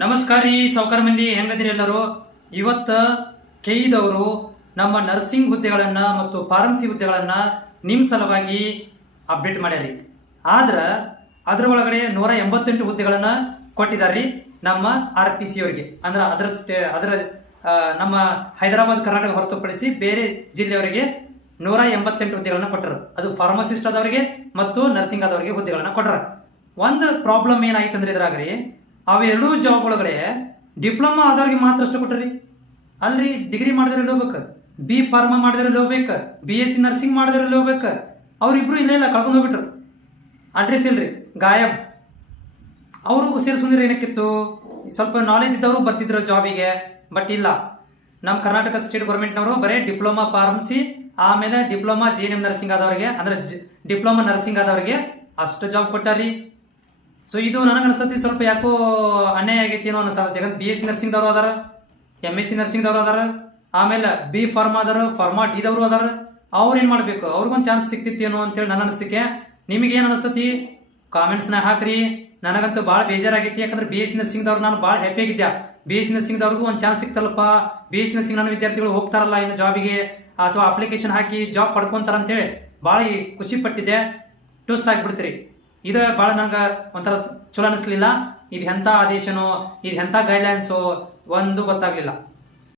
ನಮಸ್ಕಾರ ರೀ ಸಾವುಕಾರ ಮಂದಿ, ಹೆಂಗದಿರಿ ಎಲ್ಲರೂ? ಇವತ್ತು ಕೆಇದವರು ನಮ್ಮ ನರ್ಸಿಂಗ್ ಹುದ್ದೆಗಳನ್ನು ಮತ್ತು ಫಾರ್ಮಸಿ ಹುದ್ದೆಗಳನ್ನು ನಿಮ್ಮ ಸಲುವಾಗಿ ಅಪ್ಡೇಟ್ ಮಾಡ್ಯಾರಿ. ಆದ್ರೆ ಅದರ ಒಳಗಡೆ 188 ಹುದ್ದೆಗಳನ್ನು ಕೊಟ್ಟಿದ್ದಾರೆ ರೀ ನಮ್ಮ RPC ಅವರಿಗೆ. ಅಂದ್ರೆ ಅದರ ನಮ್ಮ ಹೈದರಾಬಾದ್ ಕರ್ನಾಟಕ ಹೊರತುಪಡಿಸಿ ಬೇರೆ ಜಿಲ್ಲೆಯವರಿಗೆ 188 ಹುದ್ದೆಗಳನ್ನು ಕೊಟ್ಟರು. ಅದು ಫಾರ್ಮಸಿಸ್ಟ್ ಆದವರಿಗೆ ಮತ್ತು ನರ್ಸಿಂಗ್ ಆದವರಿಗೆ ಹುದ್ದೆಗಳನ್ನು ಕೊಟ್ಟರು. ಒಂದು ಪ್ರಾಬ್ಲಮ್ ಏನಾಯ್ತು ಅಂದ್ರೆ ಇದ್ರಾಗ್ರಿ, ಅವೆರಡೂ ಜಾಬ್ ಒಳಗಡೆ ಡಿಪ್ಲೊಮಾ ಆದವ್ರಿಗೆ ಮಾತ್ರ ಅಷ್ಟು ಕೊಟ್ರಿ. ಅಲ್ರಿ, ಡಿಗ್ರಿ ಮಾಡಿದ್ರಲ್ಲಿ ಹೋಗ್ಬೇಕು, ಬಿ ಫಾರ್ಮಾ ಮಾಡಿದ್ರಲ್ಲಿ ಹೋಗ್ಬೇಕು, BSc ನರ್ಸಿಂಗ್ ಮಾಡಿದ್ರಲ್ಲಿ ಹೋಗ್ಬೇಕು. ಅವ್ರಿಬ್ರು ಇಲ್ಲೇ ಇಲ್ಲ, ಕಳ್ಕೊಂಡು ಹೋಗ್ಬಿಟ್ರು. ಅಡ್ರೆಸ್ ಇಲ್ರಿ, ಗಾಯಬ್. ಅವರು ಸೇರಿಸ್ಕೊಂಡ್ರೆ ಏನಕ್ಕಿತ್ತು, ಸ್ವಲ್ಪ ನಾಲೆಜ್ ಇದ್ದವರು ಬರ್ತಿದ್ರು ಜಾಬಿಗೆ. ಬಟ್ ಇಲ್ಲ, ನಮ್ಮ ಕರ್ನಾಟಕ ಸ್ಟೇಟ್ ಗೌರ್ಮೆಂಟ್ನವರು ಬರೀ ಡಿಪ್ಲೊಮಾ ಫಾರ್ಮಸಿ ಆಮೇಲೆ ಡಿಪ್ಲೊಮಾ GNM ನರ್ಸಿಂಗ್ ಆದವರಿಗೆ, ಅಂದ್ರೆ ಡಿಪ್ಲೊಮಾ ನರ್ಸಿಂಗ್ ಆದವರಿಗೆ ಅಷ್ಟು ಜಾಬ್ ಕೊಟ್ಟಾರಿ. ಸೊ ಇದು ನನಗೆ ಅನಿಸ್ತತಿ ಸ್ವಲ್ಪ ಯಾಕೋ ಅನ್ಯಾಯ ಆಗೈತಿ ಏನೋ ಅನಿಸ್ತತಿ. ಯಾಕಂದ್ರೆ BSc ನರ್ಸಿಂಗ್ದವರು ಅದಾರ, MSc ನರ್ಸಿಂಗ್ದವರು ಅದಾರ, ಆಮೇಲೆ ಬಿ ಫಾರ್ಮಾ ಅದಾರ, ಫಾರ್ಮಾ ಡಿದವರು ಅದಾರ. ಅವ್ರು ಏನು ಮಾಡಬೇಕು, ಅವ್ರಿಗೊಂದು ಚಾನ್ಸ್ ಸಿಕ್ತಿತ್ತೇನೋ ಅಂತೇಳಿ ನನ್ನ ಅನಿಸಿಕೆ. ನಿಮಗೇನು ಅನಿಸ್ತತಿ ಕಾಮೆಂಟ್ಸ್ನಾಗ ಹಾಕ್ರಿ. ನನಗಂತೂ ಭಾಳ ಬೇಜಾರಾಗೈತಿ. ಯಾಕಂದ್ರೆ BSc ನರ್ಸಿಂಗ್ದವ್ರು ನಾನು ಭಾಳ ಹ್ಯಾಪಿ ಆಗಿದ್ದೆ. BSc ನರ್ಸಿಂಗ್ದವ್ರಿಗೂ ಒಂದು ಚಾನ್ಸ್ ಸಿಕ್ತಲ್ಲಪ್ಪ, BSc ನರ್ಸಿಂಗ್ ನನ್ನ ವಿದ್ಯಾರ್ಥಿಗಳು ಹೋಗ್ತಾರಲ್ಲ ಇನ್ನು ಜಾಬಿಗೆ ಅಥವಾ ಅಪ್ಲಿಕೇಶನ್ ಹಾಕಿ ಜಾಬ್ ಪಡ್ಕೊಂತಾರ ಅಂತೇಳಿ ಭಾಳ ಖುಷಿ ಪಟ್ಟಿದ್ದೆ. ಟುಸ್ ಆಗಿಬಿಡ್ತೀರಿ. ಇದು ಭಾಳ ನಂಗೆ ಒಂಥರ ಚಲೋ ಅನಿಸ್ಲಿಲ್ಲ. ಇದು ಎಂಥ ಆದೇಶನೋ, ಇದು ಎಂಥ ಗೈಡ್ಲೈನ್ಸು ಒಂದು ಗೊತ್ತಾಗಲಿಲ್ಲ.